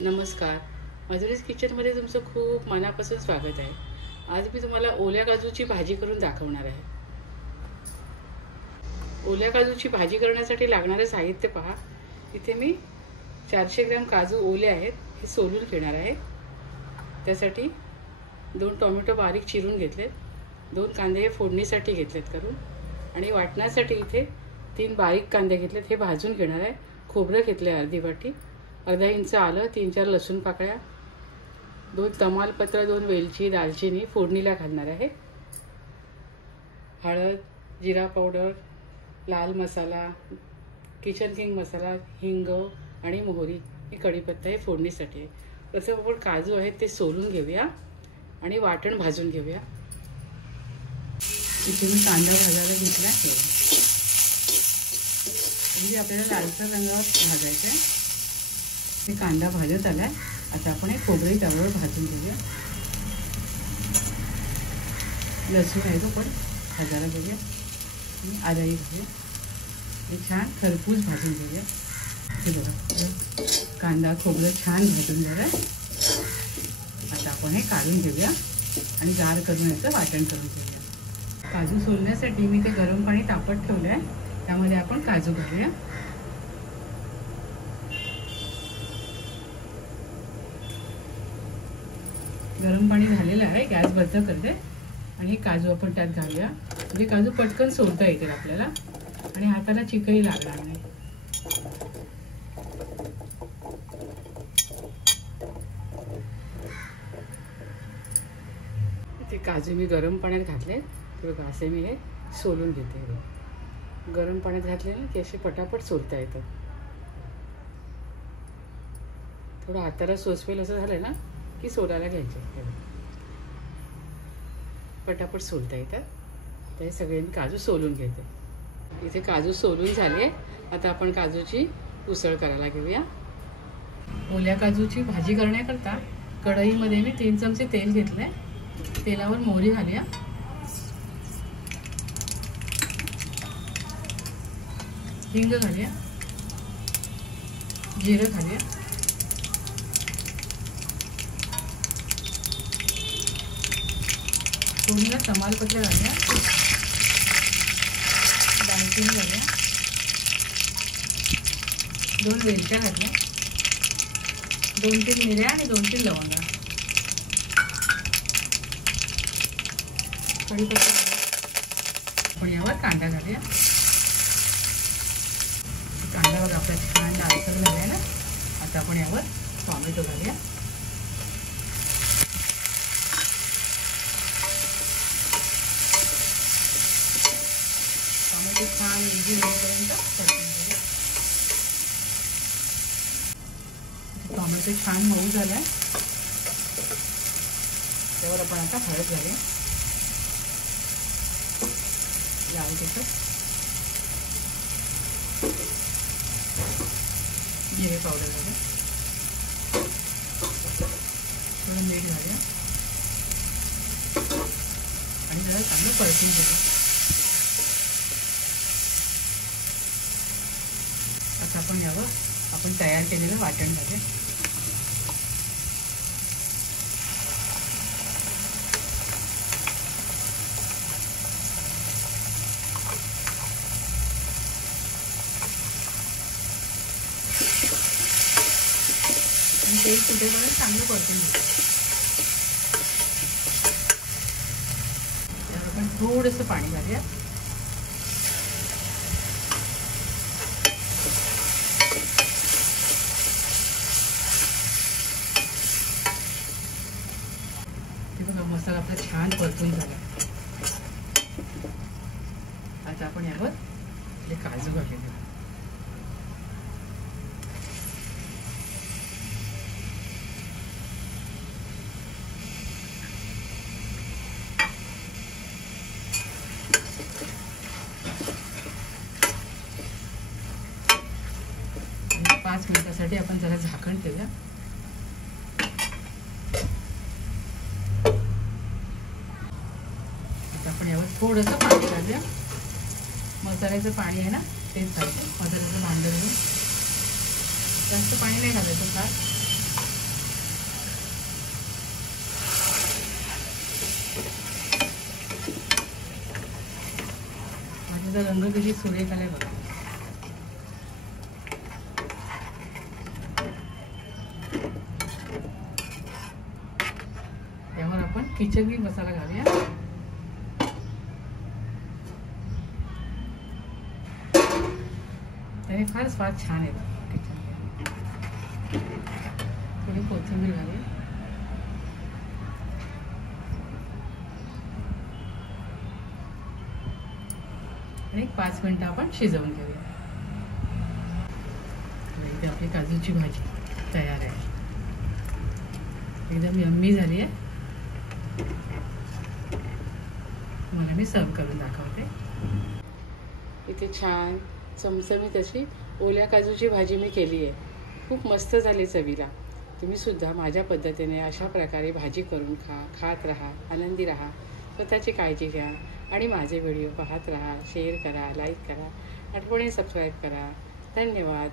नमस्कार, माधुरीज किचनमध्ये तुमचं खूप मनापासून स्वागत आहे. आज मी तुम्हाला ओल्या काजूची भाजी करून दाखवणार आहे. ओल्या काजूची भाजी करण्यासाठी लागणारे साहित्य पहा. इथे मी 400 ग्रॅम काजू ओले आहेत, हे सोलून घेणार आहे. त्यासाठी 2 टोमॅटो बारीक चिरून घेतलेत, 2 कांदे हे फोडणीसाठी घेतलेत करून, आणि वाटण्यासाठी इथे 3 बारीक कांदे घेतलेत, हे भाजून घेणार आहे. खोबरं घेतले अर्धी वाटी, अर्धा इंच आलं, 3-4 लसूण पाकळ्या, 2 तमालपत्र, 2 वेलची, दालचिनी फोडणीला घालणार आहे. हळद, जिरा पावडर, लाल मसाला, किचन किंग मसाला, हिंग आणि मोहरी, ही कढीपत्ता हे फोडणीसाठी आहे. प्रथम आपण काजू आहेत ते सोलून घेऊया आणि वाटण भाजून घेऊया. इथे मी कांदा भाजायला घेतला आहे, म्हणजे आपल्याला लालसर रंगावर भाजायचा आहे. हे कांदा भाजत आलाय. आता आपण हे खोबरे त्यावर भाजून घेऊया. लसूण आहे तो पण भाजायला घेऊया आणि आलंही घेऊया. हे छान खरपूस भाजून घेऊया. हे बघा, कांदा खोबरं छान भाजून झालं. आता आपण हे काढून घेऊया आणि गार करून याचं वाटण करून घेऊया. काजू सोलण्यासाठी मी ते गरम पाणी तापत ठेवलं आहे, त्यामध्ये आपण काजू घालूया. गरम पाणी झालेलं आहे, गॅस बंद करते आणि हे काजू आपण त्यात घालूया. म्हणजे काजू पटकन सोलता येतील आपल्याला आणि हाताला चिकही लागणार नाही. ते काजू मी गरम पाण्यात घातले, बघा असे मी हे सोलून घेते. गरम पाण्यात घातले ना की असे पटापट सोलता येतं. थोडं हाताला सोसवेल असं झालं ना की सोलायला घ्यायचे, पटापट सोलता येतात. तर हे सगळे मी काजू सोलून घेते. इथे काजू सोलून झाले. आता आपण काजूची उसळ करायला घेऊया. ओल्या काजूची भाजी करण्याकरता कढईमध्ये मी 3 चमचे तेल घेतलंय. तेलावर मोहरी घालूया, हिंग घालूया, जिरं घालूया, फोडणीला तमालपत्र घालूया, दालचिनी घालूया, 2 वेलच्या घालूया, 2-3 मिऱ्या आणि 2-3 लवंगा, कढीपत्ता घालूया. आपण यावर कांदा घालूया. कांदा बघा आपला छान लालसर झाला ना. आता आपण यावर टोमॅटो घालूया. टोमॅटो छान इजी होईपर्यंत परतून घेऊया. टोमॅटो छान मऊ झालाय, त्यावर आपण आता हळद घालूया, लाल तिखट, जिरे पावडर घालूया, थोडं मीठ घालूया आणि जरा चांगलं परतून घेऊया. आता आपण यावर आपण तयार केलेलं वाटण घालूया. तेल सुटेपर्यंत चांगलं परतून घेऊ. त्यावर आपण थोडंसं पाणी घालूया. ते बघा मसाला आपला छान परतून झाला. आता आपण यावर आपले काजू घालूया. आणि 5 मिनिटासाठी आपण जरा झाकण ठेवूया. आता आपण यावर थोडंसं पाणी घालूया. मसाल्याचं पाणी आहे ना तेच घालतो. मसाल्याचं भांडं घालून जास्त पाणी नाही घालायचं फार. त्याचा रंग कशी सुरेख आलाय बघा. त्यावर आपण किचन किंग मसाला घालूया. त्याने फार स्वाद छान येतो किचन किंग. थोडी कोथिंबीर घालूया. आणि 5 मिनिटं आपण शिजवून घेऊया. इथे आपली काजूची भाजी तयार आहे. एकदम यम्मी झाली आहे. मला मी सर्व करून दाखवते. इथे छान चमचमीत अशी ओल्या काजूची भाजी मी केली आहे. खूप मस्त झाली चवीला. तुम्ही सुद्धा माझ्या पद्धतीने अशा प्रकारे भाजी करून खात राहा, आनंदी राहा, स्वतःची काळजी घ्या आणि माझे व्हिडिओ पाहत राहा. शेअर करा, लाईक करा, आठवणी सबस्क्राईब करा. धन्यवाद.